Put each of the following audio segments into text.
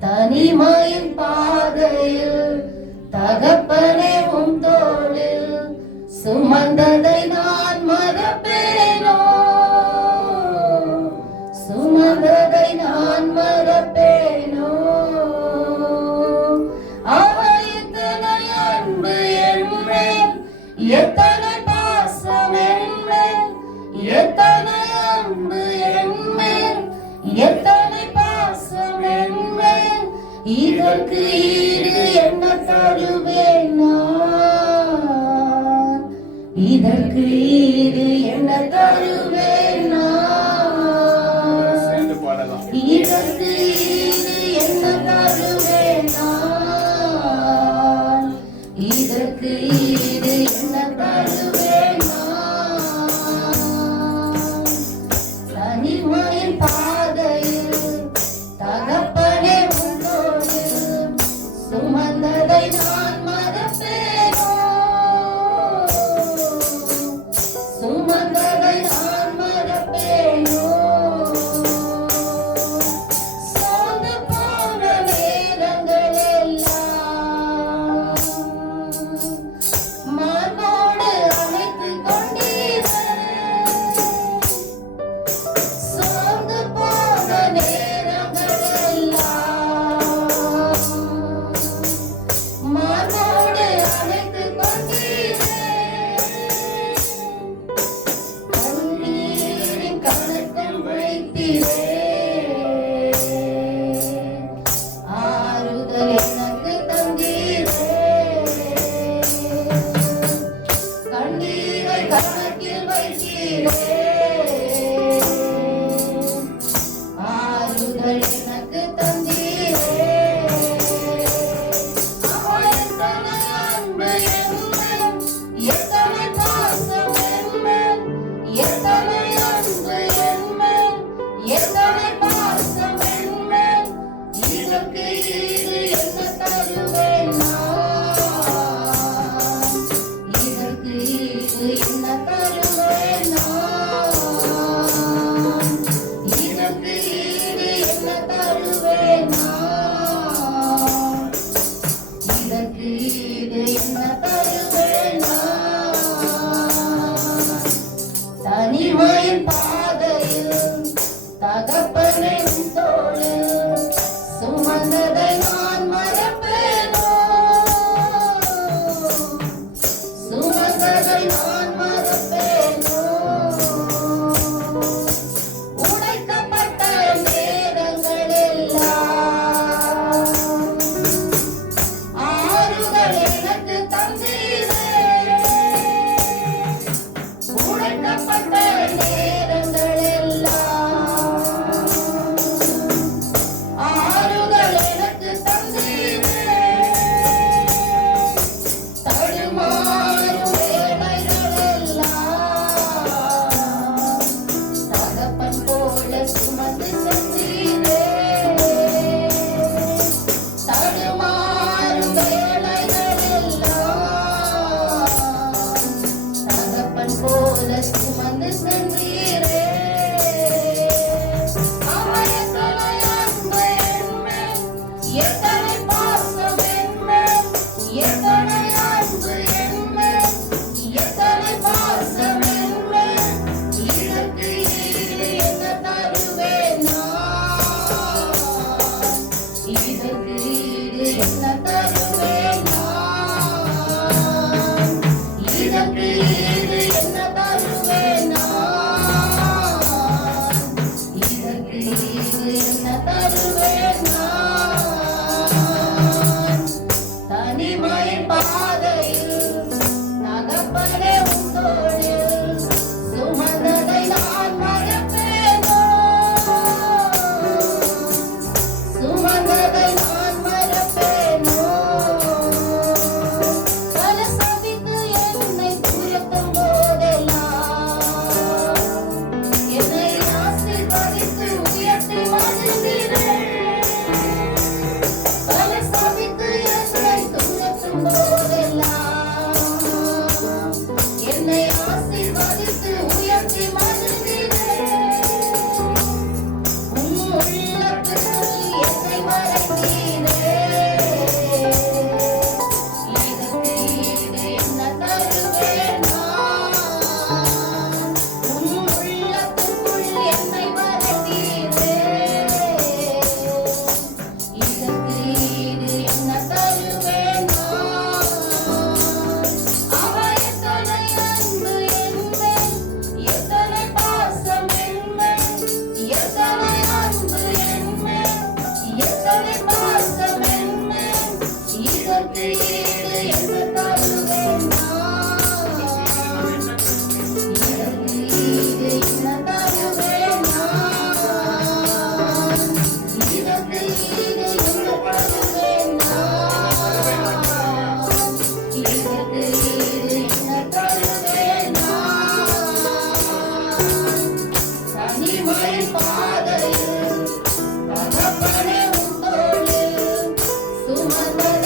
தனிமையின் பாதையில் தகப்பனே உம் தோளில் சுமந்ததை இதற்கு ஈடு என்ன தருவேன் நான்? இதற்கு ஈடு என்ன தருவேன் நான்? இதற்கு ஈடு என்ன தருவேன்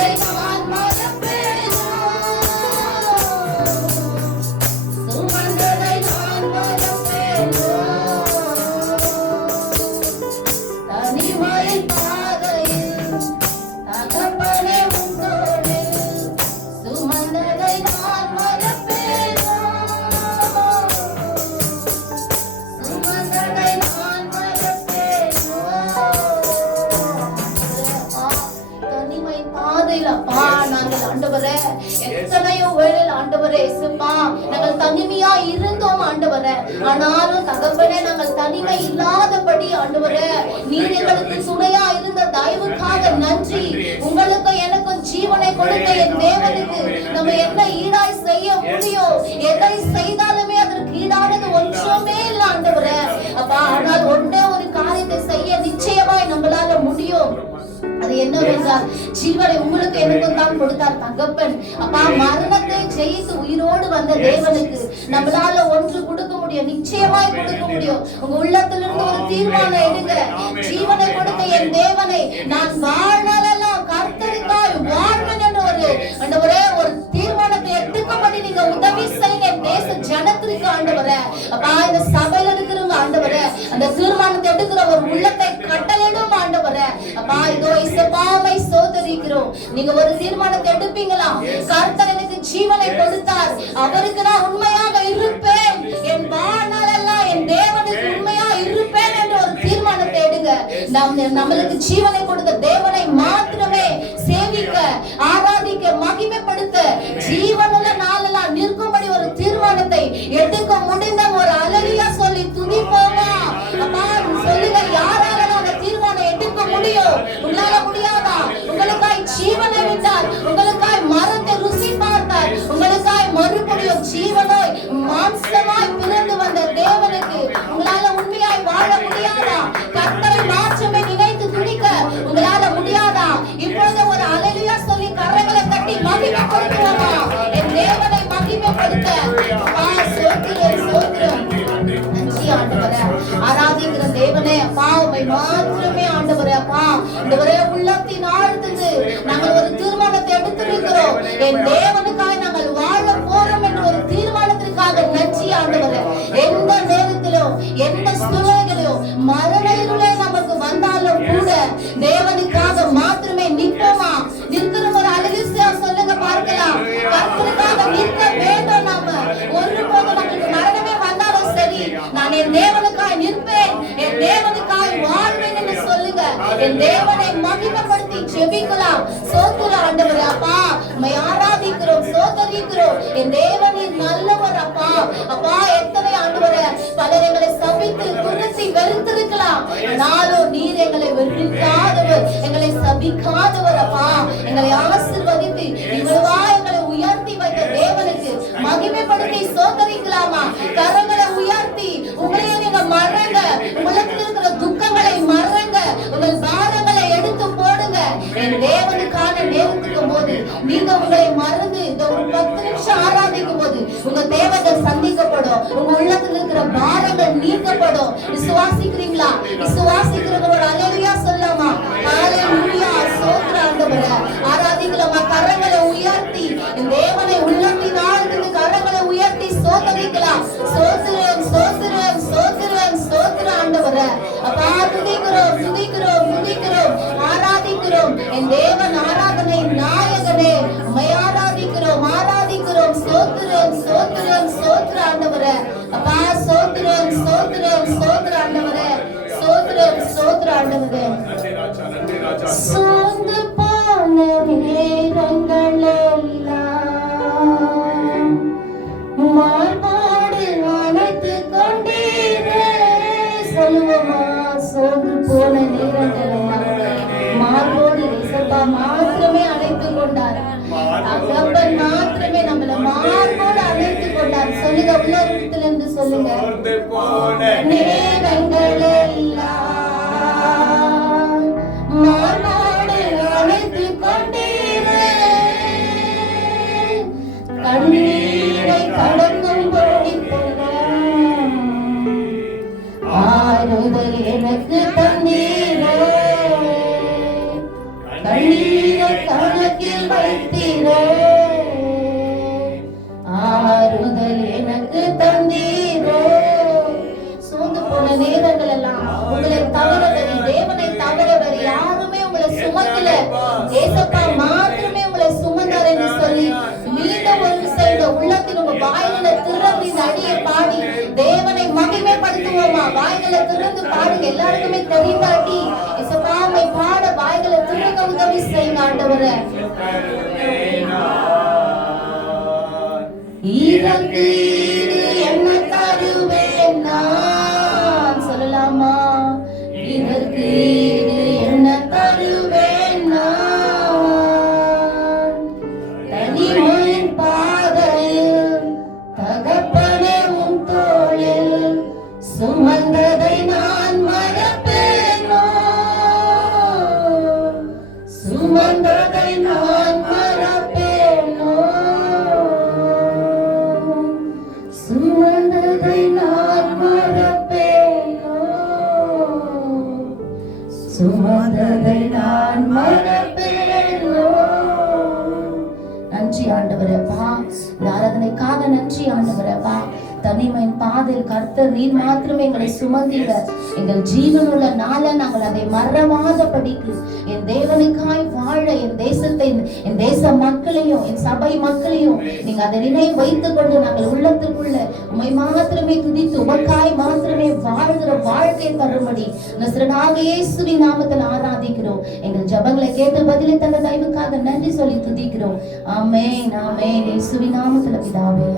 Say ஆண்டவரே. ஆனாலும் தகப்பனே நாங்கள் தனிமை இல்லாதபடி ஆண்டவரே நீர் எங்களுக்கு துணையா இருந்த தயவுக்காக நன்றி. உங்களுக்கு எனக்கும் ஜீவனை கொடுத்த என் தேவனுக்கு நம்ம என்ன ஈடாய் செய்ய முடியும்? எதை செய்தால் அது என்னவென்றால் ஜீவனை உங்களுக்கு எனக்கும் தான் கொடுத்தார் தகப்பன். அப்பா மரணத்தை ஜெயித்து உயிரோடு வந்த தேவனுக்கு நம்மளால ஒன்று கொடுக்க முடியும் நிச்சயமாய் கொடுக்க முடியும். உங்க உள்ளத்திலிருந்து ஒரு தீர்மானம் எடுங்க. ஜீவனை கொடுத்த என் தேவனை இதோ இசப்பாமை சோதரிக்கிறோம். நீங்க ஒரு தீர்மானத்தை எடுப்பீங்களா? கர்த்தர் எனக்கு ஜீவனை கொடுத்தார். அவருக்கு நான் உண்மையாக இருப்பேன். என் வாழ்நாளெல்லாம் என் தேவனுக்கு உண்மையா இருப்பேன் என்ற ஒரு தீர்மானத்தை எடுங்க. நாம் நம்மளுக்கு ஜீவனை கொடுத்த தேவனை மாத்திரமே அப்பா மாத்திரமே ஆண்டவரே அப்பா. ஆண்டவரே உள்ளத்தின் ஆழ்த்துக்கு நாங்கள் ஒரு தீர்மானத்தை எடுத்திருக்கிறோம். என் தேவனுக்காய் நாங்கள் வாழ போறோம் என்ற ஒரு தீர்மானத்திற்காக நச்சி ஆண்டவரே. எந்த நேரத்திலும் எந்த சூழ்நிலையிலும் என் தேவனை மகிமைப்படுத்தி ஜெபிக்கலாம். சோத்துல ஆண்டவர் அப்பா உம்மை ஆராதிக்கிறோம் சோதரிக்கிறோம். என் தேவனின் நல்லவர் அப்பா. அப்பா எத்தனை ஆண்டவர பலர் எங்களை சபித்து துரத்தி வெறுத்திருக்கலாம். நாளும் நீர் எங்களை வெறுக்காதவர் எங்களை சபிக்காதவர் அப்பா. எங்களை ஆசை உங்க உள்ளத்துல இருக்கிற பாரங்கள் நீக்கப்படும். விசுவாசிக்கிறீங்களா? விசுவாசிக்கிறவங்களோட சோத்திரம் சோத்திரம் ஆண்டவரே. சோத்திரம் சோத்திர ஆண்டவரே. நன்றி ராஜா நன்றி ராஜா சோர்ந்து போன நேரங்கள் எல்லாம் மார்போடு அணைத்து கொண்டீரே சொல்லுவோமா சோர்ந்து போன நேரங்கள் எல்லாம் மார்போடு இசப்பா மாத்திரமே அணைத்து கொண்டார் சொல்லுங்க உள்ளத்திலிருந்து சொல்லுங்க. சோர்ந்து ஏசப்பா மாத்திரமே உங்களை சுமந்தார் என்று சொல்லி மீண்டும் ஒரு செய்த உள்ளத்தில் உங்க வாயில திறந்து அடியை பாடி தேவனை மகிமைப்படுத்துவோமா? வாய்களை திறந்து பாடுங்க. எல்லாருக்குமே தெரிந்தாட்டி ஏசப்பா உம்மை பாட வாய்களை திறக்க உதவி செய்யுங்க ஆண்டவரே. இதற்கு அதில் கர்த்தர் நீர் மாத்திரமே எங்களை சுமந்தீங்க எங்கள் ஜீவனுள்ள நாள நாங்கள் அதை மறவாத படிக்கு. என் தேவனுக்காய் வாழ என் தேசத்தை என் தேச மக்களையும் என் சபை மக்களையும் நீங்க அதை நினைவு வைத்துக் கொண்டு நாங்கள் உள்ளத்துக்குள்ள உமை மாத்திரமே துதித்து உமக்காய் மாத்திரமே வாழ்கிற வாழ்க்கை தரும்படி நசரனாக இயேசுவி நாமத்தில் ஆராதிக்கிறோம். எங்கள் ஜபங்களை கேட்டு பதிலை தந்த தயவுக்காக நன்றி சொல்லி துதிக்கிறோம். ஆமென் நாமே இயேசுவி நாமத்தில் பிதாவே